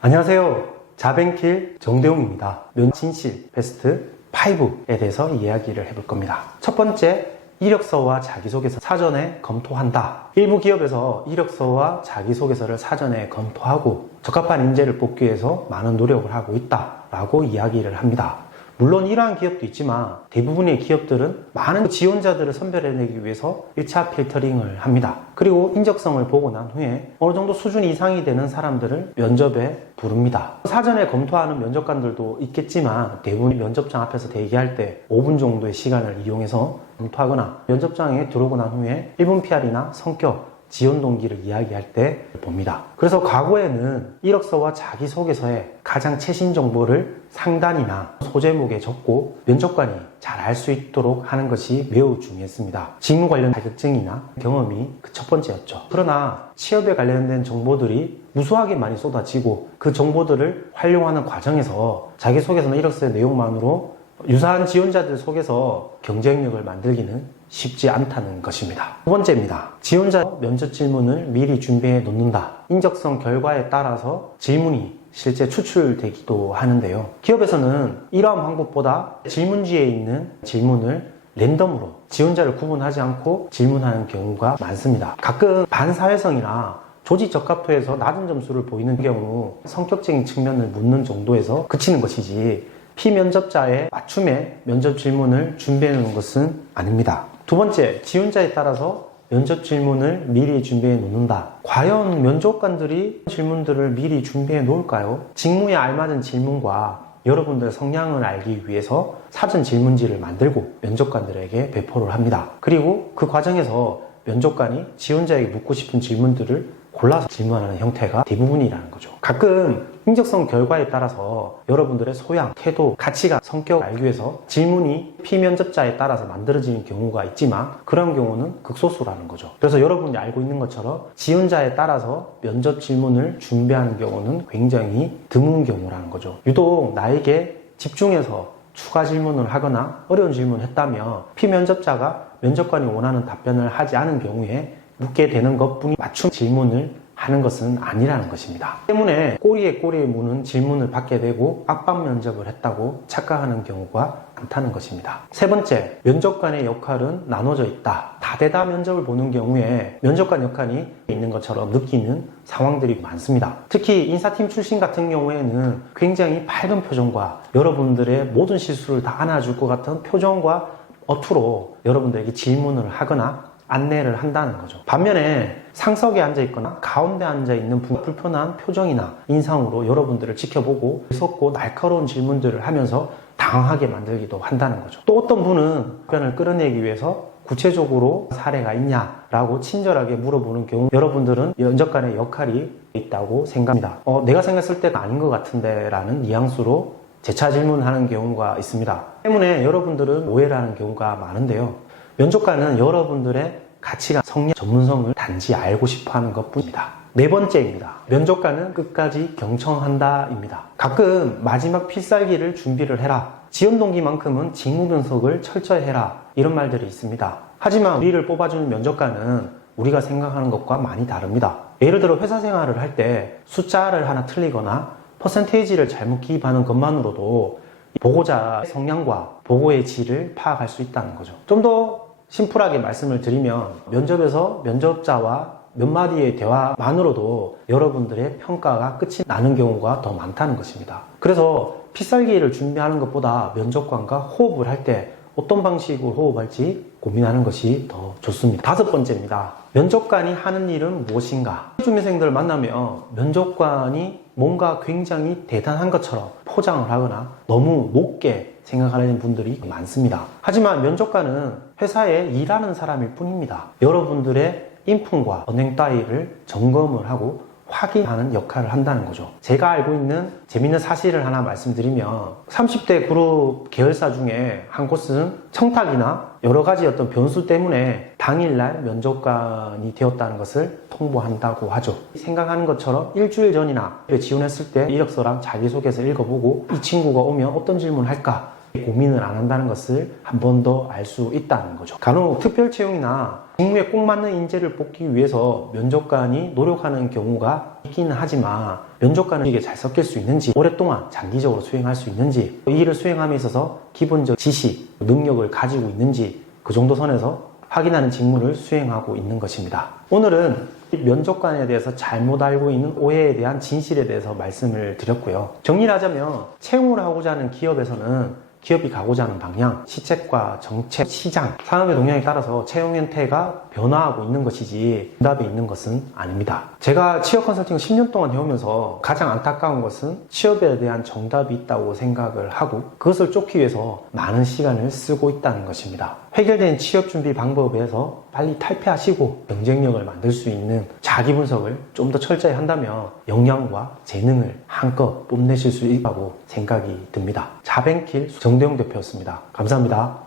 안녕하세요. 자벤킬 정대웅입니다. 면진실 베스트 5에 대해서 이야기를 해볼 겁니다. 첫 번째, 이력서와 자기소개서 사전에 검토한다. 일부 기업에서 이력서와 자기소개서를 사전에 검토하고 적합한 인재를 뽑기 위해서 많은 노력을 하고 있다라고 이야기를 합니다. 물론 이러한 기업도 있지만 대부분의 기업들은 많은 지원자들을 선별해내기 위해서 1차 필터링을 합니다. 그리고 인적성을 보고 난 후에 어느 정도 수준 이상이 되는 사람들을 면접에 부릅니다. 사전에 검토하는 면접관들도 있겠지만 대부분 면접장 앞에서 대기할 때 5분 정도의 시간을 이용해서 검토하거나 면접장에 들어오고 난 후에 1분 PR이나 성격, 지원 동기를 이야기할 때 봅니다. 그래서 과거에는 이력서와 자기소개서에 가장 최신 정보를 상단이나 소제목에 적고 면접관이 잘 알 수 있도록 하는 것이 매우 중요했습니다. 직무 관련 자격증이나 경험이 그 첫 번째였죠. 그러나 취업에 관련된 정보들이 무수하게 많이 쏟아지고 그 정보들을 활용하는 과정에서 자기소개서나 이력서의 내용만으로 유사한 지원자들 속에서 경쟁력을 만들기는 쉽지 않다는 것입니다. 두 번째입니다. 지원자 면접 질문을 미리 준비해 놓는다. 인적성 결과에 따라서 질문이 실제 추출되기도 하는데요. 기업에서는 이러한 방법보다 질문지에 있는 질문을 랜덤으로 지원자를 구분하지 않고 질문하는 경우가 많습니다. 가끔 반사회성이나 조직 적합도에서 낮은 점수를 보이는 경우 성격적인 측면을 묻는 정도에서 그치는 것이지 피면접자의 맞춤의 면접 질문을 준비해 놓는 것은 아닙니다. 두 번째, 지원자에 따라서 면접 질문을 미리 준비해 놓는다. 과연 면접관들이 질문들을 미리 준비해 놓을까요? 직무에 알맞은 질문과 여러분들의 성향을 알기 위해서 사전 질문지를 만들고 면접관들에게 배포를 합니다. 그리고 그 과정에서 면접관이 지원자에게 묻고 싶은 질문들을 골라서 질문하는 형태가 대부분이라는 거죠. 가끔 인적성 결과에 따라서 여러분들의 소양, 태도, 가치관, 성격을 알기 위해서 질문이 피면접자에 따라서 만들어지는 경우가 있지만 그런 경우는 극소수라는 거죠. 그래서 여러분이 알고 있는 것처럼 지원자에 따라서 면접 질문을 준비하는 경우는 굉장히 드문 경우라는 거죠. 유독 나에게 집중해서 추가 질문을 하거나 어려운 질문을 했다면 피면접자가 면접관이 원하는 답변을 하지 않은 경우에 묻게 되는 것뿐이 맞춤 질문을 하는 것은 아니라는 것입니다. 때문에 꼬리에 무는 질문을 받게 되고 압박 면접을 했다고 착각하는 경우가 많다는 것입니다. 세 번째, 면접관의 역할은 나눠져 있다. 다대다 면접을 보는 경우에 면접관 역할이 있는 것처럼 느끼는 상황들이 많습니다. 특히 인사팀 출신 같은 경우에는 굉장히 밝은 표정과 여러분들의 모든 실수를 다 안아줄 것 같은 표정과 어투로 여러분들에게 질문을 하거나 안내를 한다는 거죠. 반면에 상석에 앉아있거나 가운데 앉아있는 불편한 표정이나 인상으로 여러분들을 지켜보고 무섭고 날카로운 질문들을 하면서 당황하게 만들기도 한다는 거죠. 또 어떤 분은 답변을 끌어내기 위해서 구체적으로 사례가 있냐라고 친절하게 물어보는 경우 여러분들은 면접관의 역할이 있다고 생각합니다. 내가 생각했을 때가 아닌 것 같은데 라는 뉘앙스로 재차 질문하는 경우가 있습니다. 때문에 여러분들은 오해를 하는 경우가 많은데요. 면접관은 여러분들의 가치관, 성향, 전문성을 단지 알고 싶어 하는 것 뿐입니다. 네 번째입니다. 면접관은 끝까지 경청한다입니다. 가끔 마지막 필살기를 준비를 해라. 지원 동기만큼은 직무 분석을 철저히 해라. 이런 말들이 있습니다. 하지만 우리를 뽑아주는 면접관은 우리가 생각하는 것과 많이 다릅니다. 예를 들어 회사 생활을 할 때 숫자를 하나 틀리거나 퍼센테이지를 잘못 기입하는 것만으로도 보고자의 성향과 보고의 질을 파악할 수 있다는 거죠. 좀 더 심플하게 말씀을 드리면 면접에서 면접자와 몇 마디의 대화만으로도 여러분들의 평가가 끝이 나는 경우가 더 많다는 것입니다. 그래서 필살기를 준비하는 것보다 면접관과 호흡을 할 때 어떤 방식으로 호흡할지 고민하는 것이 더 좋습니다. 다섯 번째입니다. 면접관이 하는 일은 무엇인가? 준비생들을 만나면 면접관이 뭔가 굉장히 대단한 것처럼 포장을 하거나 너무 높게 생각하는 분들이 많습니다. 하지만 면접관은 회사에 일하는 사람일 뿐입니다. 여러분들의 인품과 언행 따위를 점검을 하고 확인하는 역할을 한다는 거죠. 제가 알고 있는 재밌는 사실을 하나 말씀드리면 30대 그룹 계열사 중에 한 곳은 청탁이나 여러 가지 어떤 변수 때문에 당일날 면접관이 되었다는 것을 통보한다고 하죠. 생각하는 것처럼 일주일 전이나 지원했을 때 이력서랑 자기소개서 읽어보고 이 친구가 오면 어떤 질문을 할까 고민을 안 한다는 것을 한 번 더 알 수 있다는 거죠. 간혹 특별 채용이나 직무에 꼭 맞는 인재를 뽑기 위해서 면접관이 노력하는 경우가 있기는 하지만 면접관은 이게 잘 섞일 수 있는지, 오랫동안 장기적으로 수행할 수 있는지, 이 일을 수행함에 있어서 기본적 지식, 능력을 가지고 있는지 그 정도 선에서 확인하는 직무를 수행하고 있는 것입니다. 오늘은 면접관에 대해서 잘못 알고 있는 오해에 대한 진실에 대해서 말씀을 드렸고요. 정리를 하자면 채용을 하고자 하는 기업에서는 기업이 가고자 하는 방향, 시책과 정책, 시장, 산업의 동향에 따라서 채용 형태가 변화하고 있는 것이지 정답이 있는 것은 아닙니다. 제가 취업 컨설팅을 10년 동안 해오면서 가장 안타까운 것은 취업에 대한 정답이 있다고 생각을 하고 그것을 쫓기 위해서 많은 시간을 쓰고 있다는 것입니다. 해결된 취업 준비 방법에서 빨리 탈피하시고 경쟁력을 만들 수 있는 자기 분석을 좀 더 철저히 한다면 역량과 재능을 한껏 뽐내실 수 있다고 생각이 듭니다. 자벤킬 정대용 대표였습니다. 감사합니다.